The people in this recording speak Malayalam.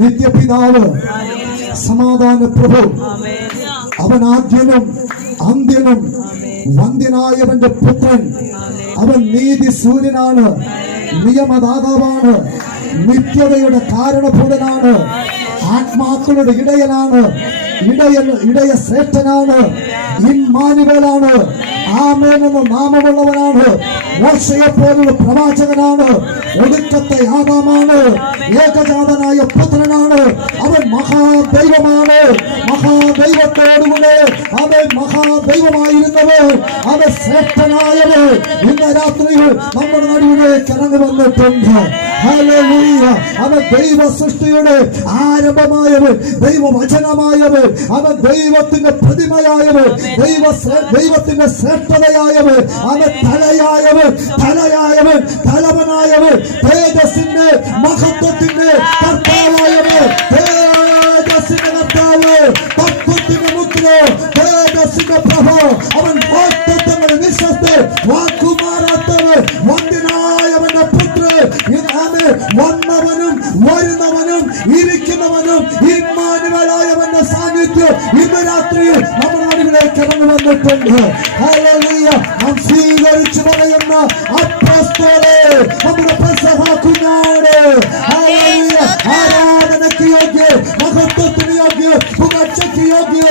നിത്യപിതാവ്, സമാധാന പ്രഭു, അവൻ ആദ്യനും അന്ത്യനും വന്ധ്യനായവന്റെ പുത്രൻ. അവൻ നീതി സൂര്യനാണ്, നിയമദാതാവാണ്, നിത്യതയുടെ കാരണഭൂതനാണ്, ആത്മാക്കളുടെ ഇടയനാണ്, ഇടയ ശ്രേഷ്ഠനാണ്, ഇമ്മാനുവേലാണ്, ആമേൻ എന്ന നാമമുള്ളവനാണ്, മോശയെ പോലുള്ള പ്രവാചകനാണ്, ഒടുക്കത്തെ ആദാമാണ്, ഏകജാതനായ പുത്രനാണ്. അവൻ മഹാദൈവമാണ്, മഹാദൈവത്തോടുകൂടെ അവൻ മഹാദൈവമായിരുന്നവർ, അവൻ ശ്രേഷ്ഠനായവർ ഇന്ന് രാത്രിയിൽ നമ്മുടെ നടുവിലേക്ക് ഇറങ്ങി വന്നിട്ടുണ്ട്. ഹല്ലേലൂയ. അവൻ ദൈവ സൃഷ്ടിയുടെ ആരംഭമായവർ, ദൈവവചനമായവർ, അവൻ ദൈവത്തിന്റെ പ്രതിമയായവർ, ദൈവത്തിന്റെ ശ്രേഷ്ഠതയായവർ, അവൻ തലയായവർ, തലവനായവർ, തേജസ്സിന്റെ മഹത്വത്തിന്റെ കർത്താവായവർ, തേജസ്സിന്റെ കർത്താവ്, തത്വത്തിന്റെ മുദ്ര, തേജസ്സിന്റെ പ്രഭ, അവൻ വാഗ്ദത്തങ്ങളുടെ വിശ്വസ്തർ, വാക്കുമാറാത്തവർ, വന്ധ്യനായവന്റെ പുത്രൻ, വന്നവനും വരുന്നവനും ഇരിക്കുന്നവനും ഇമ്മാനുവേലായവന്റെ സാന്നിധ്യം ഇന്ന് രാത്രിയിൽ നമ്മുടെ നടുവിലേക്ക് ഇറങ്ങി വന്നിട്ടുണ്ട്. ഹല്ലേലൂയ. നാം സ്വീകരിച്ചു പറയുന്ന അപ്പോസ്തലരെ, നമ്മുടെ പെസഹ കുഞ്ഞാട്, ഹല്ലേലൂയ, ആരാധനയ്ക്ക് യോഗ്യ, മഹത്വത്തിന് യോഗ്യ, പുകഴ്ചയ്ക്ക് യോഗ്യ,